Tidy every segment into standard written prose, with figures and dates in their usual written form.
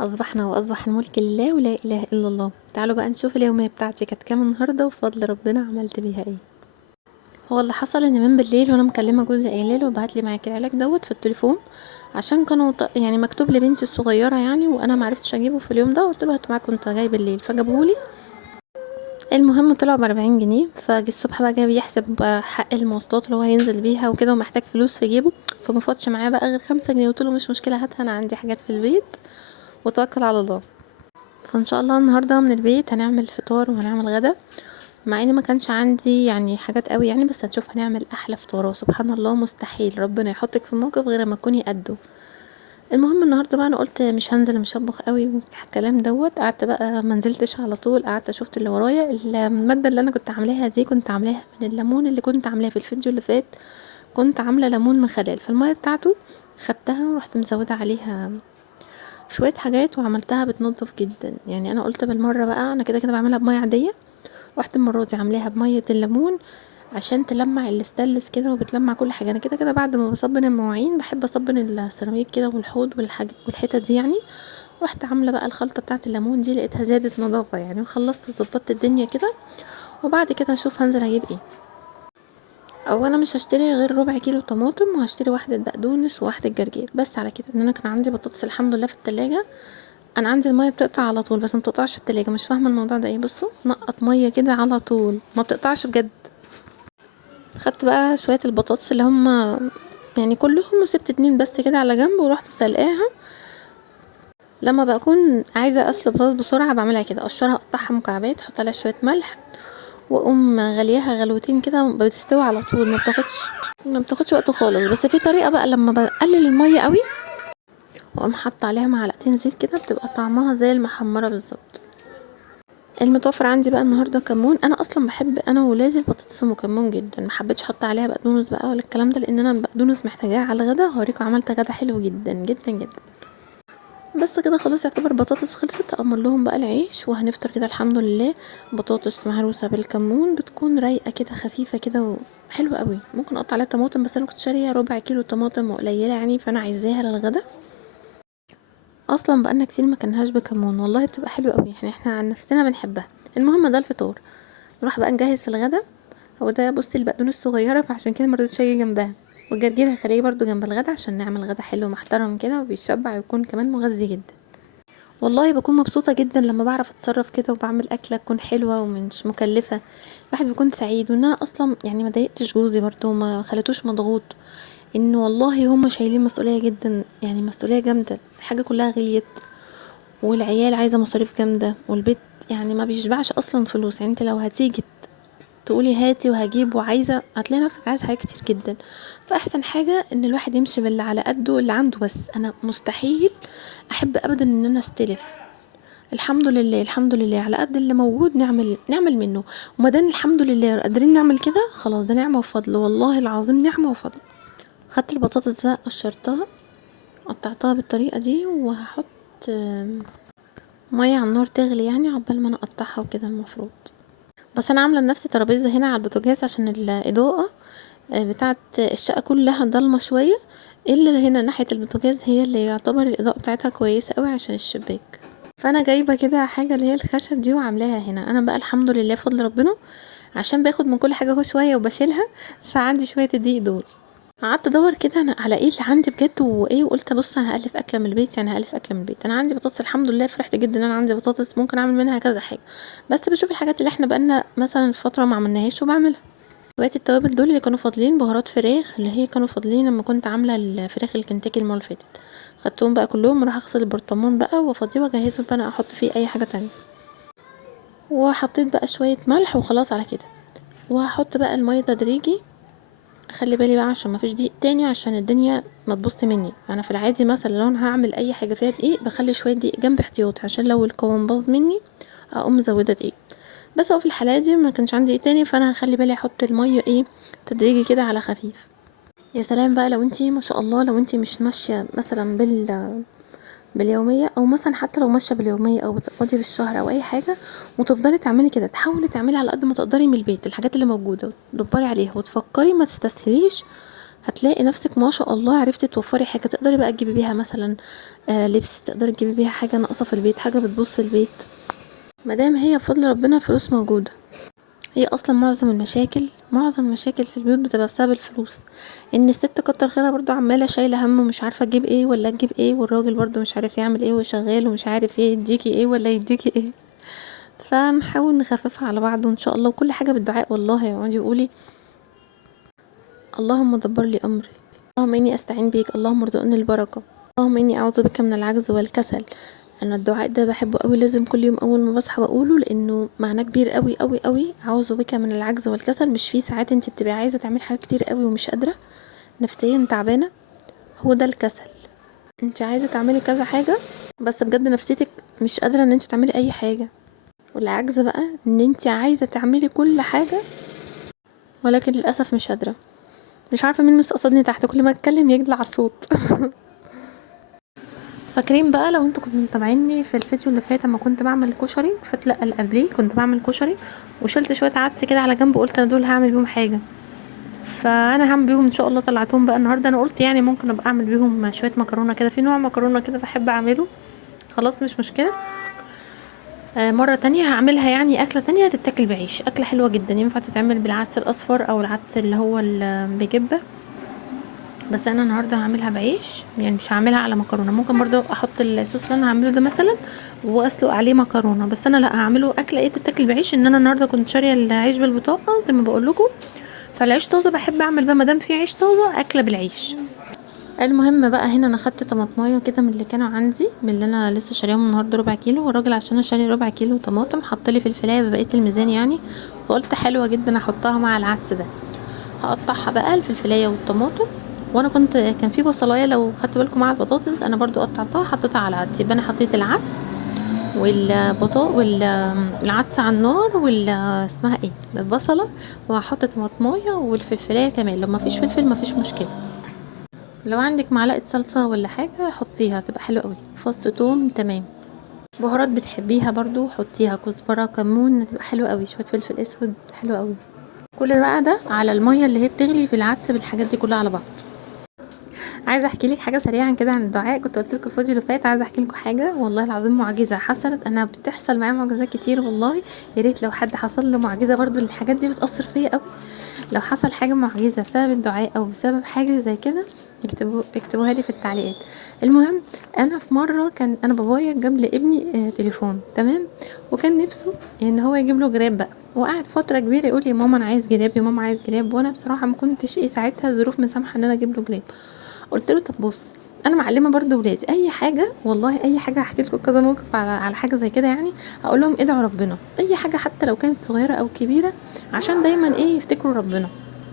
أصبحنا وأصبح الملك لله ولا إله إلا الله. تعالوا بقى نشوف اليومية بتاعتي كانت كام النهاردة وبفضل ربنا عملت بيها ايه. هو اللي حصل ان من بالليل وانا مكلمه جوزي قايله له بعت لي معاك العلاج دوت في التليفون، عشان كانوا يعني مكتوب لبنتي الصغيره يعني، وانا معرفتش اجيبه في اليوم ده. قلت له هات معاك وانت جاي بالليل، فجابهولي. المهم طلع ب40 جنيه. فجي الصبح بقى جاي يحسب حق المواصلات اللي هو هينزل بيها وكده، ومحتاج فلوس في جيبه، فما فاضش معاه بقى غير 5 جنيه. قلت له مش مشكله، هاتها، انا عندي حاجات في البيت وتوكل على الله. فان شاء الله النهارده من البيت هنعمل فطار وهنعمل غدا، مع ان ما كانش عندي يعني حاجات قوي يعني، بس هنشوف هنعمل احلى فطار. وسبحان الله مستحيل ربنا يحطك في موقف غير ما تكوني قده. المهم النهارده بقى انا قلت مش هنزل، مش هطبخ قوي والكلام دوت. قعدت بقى ما نزلتش على طول، قعدت شفت اللي ورايا. الماده اللي انا كنت عاملاها دي كنت عاملاها من الليمون اللي كنت عاملاه في الفيديو اللي فات. كنت عامله ليمون مخلل، فالميه بتاعته خدتها ورحت مزوده عليها شويه حاجات وعملتها بتنضف جدا. يعني انا قلت بالمره بقى انا كده كده بعملها بميه عاديه، رحت المره دي عاملاها بميه الليمون عشان تلمع الاستانلس كده وبتلمع كل حاجه. انا كده كده بعد ما بصبن المواعين بحب اصبن السيراميك كده والحوض والحاجات والحتت دي يعني. رحت عامله بقى الخلطه بتاعه الليمون دي، لقيتها زادت نظافه يعني، وخلصت وظبطت الدنيا كده. وبعد كده اشوف هنزل اجيب ايه. او انا مش هشتري غير ربع كيلو طماطم، وهشتري واحده بقدونس وواحده جرجير بس على كده. ان انا كان عندي بطاطس الحمد لله في التلاجة. انا عندي الميه بتقطع على طول بس ما بتقطعش في التلاجة، مش فاهمه الموضوع ده ايه. بصوا نقط ميه كده على طول ما بتقطعش بجد. خدت بقى شويه البطاطس اللي هم يعني كلهم، وسبت 2 بس كده على جنب، ورحت سلقاها. لما بكون عايزه اسلق بطاطس بسرعه بعملها كده، اقشرها اقطعها مكعبات، احط عليها شويه ملح، واقوم غليها غلوتين كده بتستوي على طول. ما بتاخدش وقت خالص. بس في طريقه بقى لما بقلل الميه قوي واقوم حاطه عليها معلقتين زيت كده، بتبقى طعمها زي المحمره بالظبط. المتوفر عندي بقى النهارده كمون. انا اصلا بحب انا وولادي البطاطس ام كمون جدا، ما حبيتش احط عليها بقدونس بقى ولا الكلام ده، لان انا البقدونس محتاجاه على الغدا. هوريكم عملت غدا حلو جدا جدا جدا. بس كده خلاص يعتبر بطاطس خلصت. اقمر لهم بقى العيش وهنفطر كده الحمد لله. بطاطس مهروسه بالكمون بتكون رايقه كده خفيفه كده وحلوه قوي. ممكن اقطع عليها طماطم، بس انا كنت شاريه ربع كيلو طماطم وقليله يعني، فانا عايزاها للغدا. اصلا بقالنا كتير ما كناهاش بكمون، والله بتبقى حلوه قوي يعني، احنا عن نفسنا بنحبها. المهم ده الفطار. نروح بقى نجهز في الغدا. هو ده بصي البقدونس الصغيره، فعشان كده مرضتش اجي جنبها. والجرجير هخليه برضو جنب الغدا عشان نعمل غدا حلو محترم كده وبيشبع ويكون كمان مغذي جدا. والله بكون مبسوطة جدا لما بعرف اتصرف كده وبعمل اكلة تكون حلوة ومش مكلفة. الواحد بيكون سعيد، وان انا اصلا يعني ما ضايقتش جوزي برضه وما خليتوش مضغوط. ان والله هم شايلين مسؤولية جدا يعني، مسؤولية جامدة، الحاجة كلها غليت، والعيال عايزة مصاريف جامدة، والبيت يعني ما بيشبعش اصلا فلوس. يعني انت لو هتيجي تقولي هاتي وهجيب وعايزة، هتلاقي نفسك عايزة حاجات كتير جدا. فاحسن حاجة ان الواحد يمشي باللي على قده اللي عنده. بس انا مستحيل احب ابدا ان انا استلف. الحمد لله الحمد لله على قد اللي موجود نعمل منه. وما دام الحمد لله قادرين نعمل كده خلاص، ده نعمة وفضل، والله العظيم نعمة وفضل. خدت البطاطس بقى قشرتها، قطعتها بالطريقة دي، وهحط مية على النار تغلي يعني عقبال ما انا اقطعها وكده المفروض. بس انا عامله لنفسي ترابيزه هنا على البوتاجاز عشان الاضاءه بتاعه الشقه كلها ضلمه شويه، الا هنا ناحيه البوتاجاز هي اللي يعتبر الاضاءه بتاعتها كويسه قوي عشان الشباك. فانا جايبه كده حاجه اللي هي الخشب دي وعاملاها هنا. انا بقى الحمد لله فضل ربنا، عشان باخد من كل حاجه هو شويه وبشيلها، فعندي شويه الدقيق دول. قعدت ادور كده انا على ايه اللي عندي بجد وايه، وقلت بص انا هالف اكله من البيت، يعني هالف اكله من البيت. انا عندي بطاطس الحمد لله، فرحت جدا ان انا عندي بطاطس ممكن اعمل منها كذا حاجه. بس بشوف الحاجات اللي احنا بقالنا مثلا فتره ما عملناهاش وبعملها. شويه التوابل دول اللي كانوا فاضلين، بهارات فراخ اللي هي كانوا فاضلين لما كنت عامله الفراخ الكنتاكي المره اللي فاتت، خدتهم بقى كلهم. راح اغسل البرطمان بقى وافضيه واجهزه بقى انا احط فيه اي حاجه تانية. وحطيت بقى شويه ملح وخلاص على كده. وهحط بقى الميه تدريجي. اخلي بالي بقى عشان ما فيش دقيق تاني، عشان الدنيا ما تبص مني. انا في العادي مثلا لو انا هعمل اي حاجه فيها دقيق بخلي شويه دقيق جنب احتياطي، عشان لو القوام باظ مني اقوم مزوده دقيق. بس هو في الحاله دي ما كانش عندي دقيق تاني، فانا هخلي بالي احط الميه تدريجي كده على خفيف. يا سلام بقى لو انتي ما شاء الله، لو انتي مش ماشيه مثلا باليوميه، او مثلا حتى لو ماشيه باليوميه او بتقبضي بالشهر او اي حاجه، وتفضلي تعملي كده، تحاولي تعملي على قد ما تقدري من البيت الحاجات اللي موجوده وتدبري عليها وتفكري، ما تستسهليش. هتلاقي نفسك ما شاء الله عرفتي توفري حاجة تقدري بقى تجيبي بيها مثلا لبس، تقدري تجيبي بيها حاجة ناقصة في البيت، حاجة بتبوظ في البيت، مادام هي بفضل ربنا الفلوس موجودة. هي اصلا معظم المشاكل في البيوت بتبقى بسبب الفلوس، ان الست كتر خيرها برضو عمالة شايلة هم ومش عارفة تجيب ايه ولا تجيب ايه، والراجل برضو مش عارف يعمل ايه وشغال ومش عارف ايه يديكي ايه ولا يديكي ايه. فنحاول نخففها على بعض وان شاء الله، وكل حاجة بالدعاء والله. اقعدي قولي اللهم دبر لي امري، اللهم اني استعين بيك، اللهم ارزقني البركة، اللهم اني اعوذ بك من العجز والكسل. انا الدعاء ده بحبه قوي، لازم كل يوم اول ما بصحى بقوله، لانه معناه كبير قوي قوي قوي. اعوذ بك من العجز والكسل. مش في ساعات انت بتبقي عايزه تعملي حاجات كتير قوي ومش قادره، نفسيا تعبانه، هو ده الكسل. انت عايزه تعملي كذا حاجه بس بجد نفسيتك مش قادره ان انت تعملي اي حاجه. والعجز بقى ان انت عايزه تعملي كل حاجه ولكن للاسف مش قادره. مش عارفه مين مستقصدني تحت، كل ما اتكلم يجدل على الصوت. فاكرين بقى لو انتوا كنتوا متابعيني في الفيديو اللي فات اما كنت بعمل كشري، فات لا اللي قبليه كنت بعمل كشري وشلت شويه عدس كده على جنب، قلت انا دول هعمل بيهم حاجه. فانا هعمل بيهم ان شاء الله، طلعتهم بقى النهارده. انا قلت يعني ممكن ابقى اعمل بيهم شويه مكرونه كده، في نوع مكرونه كده بحب اعمله، خلاص مش مشكله. مره تانية هعملها، يعني اكله تانية هتتاكل بعيش، اكله حلوه جدا ينفع تتعمل بالعدس الاصفر او العدس اللي هو بجبه. بس انا النهارده هعملها بعيش، يعني مش هعملها على مكرونه. ممكن برضو احط الصوص اللي انا هعمله ده مثلا واسلق عليه مكرونه، بس انا لا هعمله اكله ايه تتاكل بعيش. ان انا النهارده كنت شاريه العيش بالبطاقه زي ما بقول لكم، فالعيش طازه بحب اعمل بقى مادام في عيش طازه اكله بالعيش. المهم بقى هنا انا خدت طماطمايه كده من اللي كانوا عندي، من اللي انا لسه شاريهم النهارده ربع كيلو، والراجل عشان انا شاري ربع كيلو طماطم حط لي فلفلايه ببقيه الميزان يعني، فقلت حلوه جدا احطها مع العدس ده. هقطعها بقى الفلفلايه والطماطم، وانا كان في بصلايه لو خدت بالكم مع البطاطس انا برضو قطعتها حطيتها على العدس. يبقى انا حطيت العدس والعدس على النار اسمها ايه البصله، وهحط طماطمايه والفلفلايه كمان، لو ما فيش فلفل ما فيش مشكله. لو عندك معلقه صلصه ولا حاجه حطيها تبقى حلوه قوي، فص توم تمام. بهارات بتحبيها برضو حطيها، كزبره كمون تبقى حلوه قوي، شويه فلفل اسود حلوه قوي. كل بقى ده على الميه اللي هي بتغلي في العدس بالحاجات دي كلها على بعض. عايزه احكي لك حاجه سريعا كده عن الدعاء، كنت قلت لكم الفيديو اللي فات. عايزه احكي لكم حاجه والله العظيم معجزه حصلت، انا بتحصل معايا معجزات كتير والله. يا ريت لو حد حصل له معجزه برضو، الحاجات دي بتاثر فيا قوي. لو حصل حاجه معجزه بسبب الدعاء او بسبب حاجه زي كده اكتبوها لي في التعليقات. المهم انا في مره كان انا بابايا جاب لابني تليفون تمام، وكان نفسه ان هو يجيب له جراب بقى، وقعد فتره كبيره يقول لي ماما انا عايز جراب، يا ماما عايز جراب، وانا بصراحه ما كنتش ساعتها الظروف مسامحه ان انا اجيب له جراب. قلت له طب بص، انا معلمه برضو ولادي اي حاجه، والله اي حاجه هحكي لكم كذا موقف على حاجه زي كده يعني، هقول لهم ادعوا ربنا اي حاجه حتى لو كانت صغيره او كبيره، عشان دايما يفتكروا ربنا.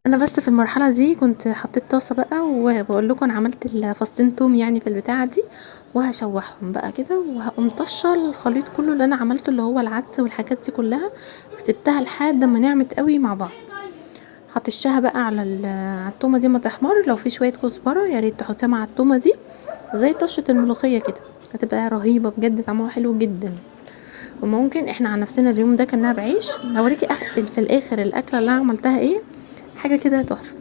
انا بس في المرحله دي كنت حطيت طاسه بقى، وبقول لكم انا عملت الفصين توم يعني في البتاعه دي، وهشوحهم بقى كده، وهقوم طشه الخليط كله اللي انا عملته اللي هو العدس والحاجات دي كلها، وسبتها لحد ما نعمت قوي مع بعض. هطشها بقى على التومه دي ما تحمر، لو في شويه كزبره يا ريت تحطيها مع التومه دي زي طشه الملوخيه كده، هتبقى رهيبه بجد، طعمها حلو جدا. وممكن احنا عن نفسنا اليوم ده كنا بعيش، هوريكي في الاخر الاكله اللي انا عملتها ايه، حاجه كده تحفه.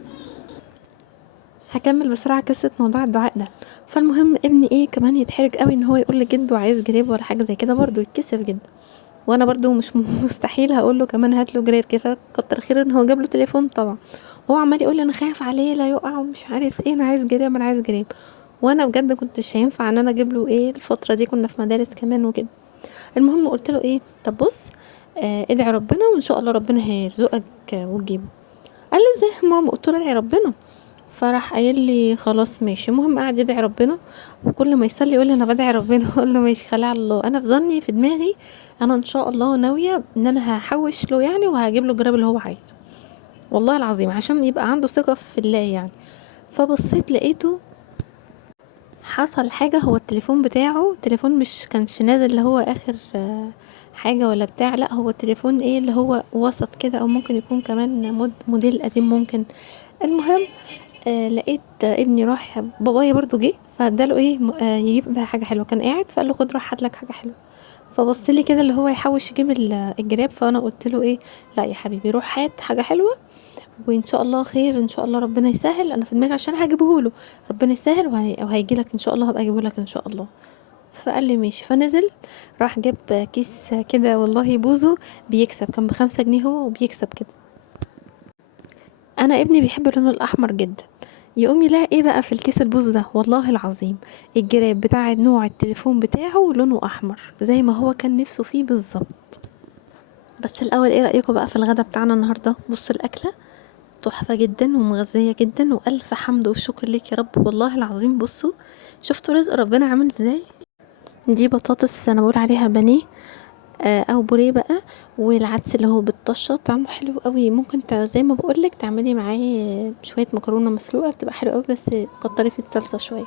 هكمل بسرعه قصه موضوع الدعاء ده. فالمهم ابني كمان يتحرج قوي ان هو يقول لجده عايز جريب ولا حاجه زي كده، برضه يتكسف جدا. وانا برضو مش مستحيل هقول له كمان هات له جرير، كيف كتر خير ان هو جاب له تليفون طبعا. هو عمال يقول لي انا خايف عليه لا يقع ومش عارف ايه، انا عايز جريب انا عايز جريب. وانا بجد كنتش هينفع ان انا اجيب له الفتره دي كنا في مدارس كمان وكده. المهم قلت له طب بص، ادعي ربنا وان شاء الله ربنا هيرزقك وتجيبه. قال لي ازاي يا ماما؟ قلت له ادعي ربنا. فراح قايل لي خلاص ماشي. المهم قعد يدعي ربنا، وكل ما يصلي يقول لي انا بدعي ربنا. اقول له ماشي خليها على الله. انا في ظني في دماغي انا ان شاء الله ناويه ان انا هحوش له يعني، وهجيب له الجراب اللي هو عايزه والله العظيم، عشان يبقى عنده ثقه في الله يعني. فبصيت لقيته حصل حاجه، هو التليفون بتاعه تليفون مش كانش نازل اللي هو اخر حاجه ولا بتاع، لا هو التليفون اللي هو وسط كده، او ممكن يكون كمان موديل قديم ممكن. المهم لقيت ابني راح، بابايا برضو جه فاداله يجيب بقى حاجه حلوه، كان قاعد فقال له خد روح هات لك حاجه حلوه. فبص لي كده اللي هو يحوش يجيب الجراب، فانا قلت له لا يا حبيبي روح هات حاجه حلوه وان شاء الله خير، ان شاء الله ربنا يسهل. انا في دماغي عشان هجيبه له، ربنا يسهل وهيجي لك ان شاء الله، هبقى اجيبه لك ان شاء الله. فقال لي ماشي. فنزل راح جاب كيس كده، والله بوزو بيكسب، كان ب5 جنيه هو وبيكسب كده. انا ابني بيحب اللون الاحمر جدا، يقوم يلاقي ايه بقى في الكيس البوزو ده، والله العظيم الجراب بتاع نوع التليفون بتاعه لونه احمر زي ما هو كان نفسه فيه بالظبط. بس الاول ايه رايكم بقى في الغدا بتاعنا النهارده؟ بصوا الاكله تحفه جدا ومغذيه جدا، والف حمد وشكر ليك يا رب والله العظيم. بصوا شفتوا رزق ربنا عامل ازاي. دي بطاطس انا بقول عليها بانيه، او بوريه بقى، والعدس اللي هو بالطشه طعمه حلو قوي. ممكن زي ما بقولك تعملي معاه شويه مكرونه مسلوقه بتبقى حلوه قوي، بس كتري في الصلصه شويه،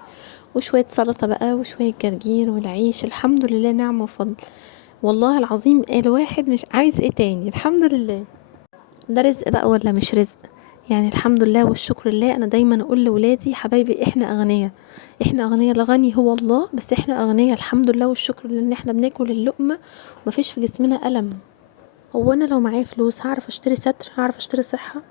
وشويه سلطه بقى، وشويه جرجير، والعيش الحمد لله نعمه وفضل. والله العظيم الواحد مش عايز ايه تاني، الحمد لله. ده رزق بقى ولا مش رزق؟ يعني الحمد لله والشكر لله. انا دايما اقول لولادي حبايبي احنا اغنياء، احنا اغنياء، الغني هو الله، بس احنا اغنياء الحمد لله والشكر لله ان احنا بناكل اللقمه ومفيش في جسمنا الم. هو انا لو معايا فلوس هعرف اشتري ستر، هعرف اشتري صحه؟